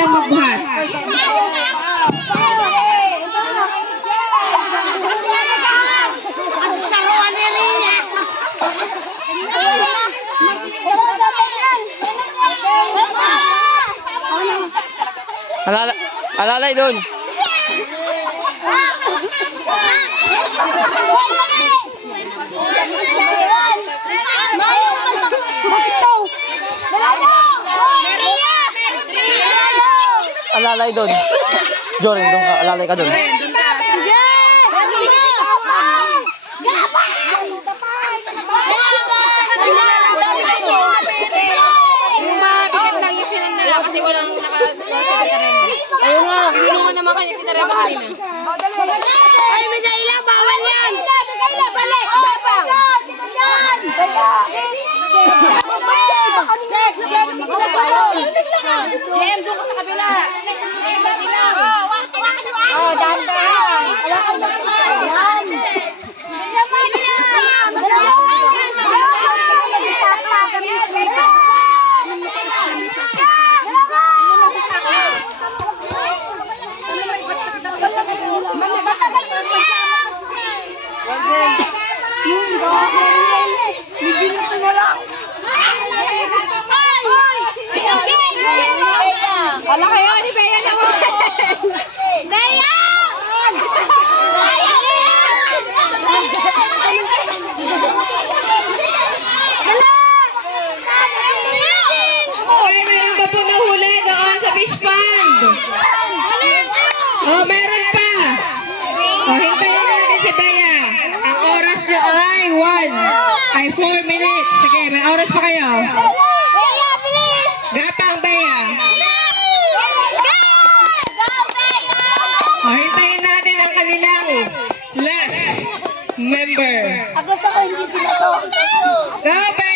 silang magbuhat. Alalay doon. Alalay doon. Jory, doon ka. Alalay ka doon. Kasi walang naka-sekretarya. Ayun nga. Tinulungan naman kanya kita ba kanina? Ay, may dailang! Bawal yan! Balik! Jem, doon ka sa kabila. Oh, dahan-dahan! Wala kayo, ni Bea naman. Bea! Hoy, meron pa po nahuli doon sa fish pond. Oh, meron pa. Oh, hintayin natin si Bea. Ang oras niyo ay 4 minutes. Sige, may oras pa kayo. Bea, please! Gapang Bea. Oh, hintayin natin ang kanilang last member. Agos ako, hindi sila to. Go, Bea!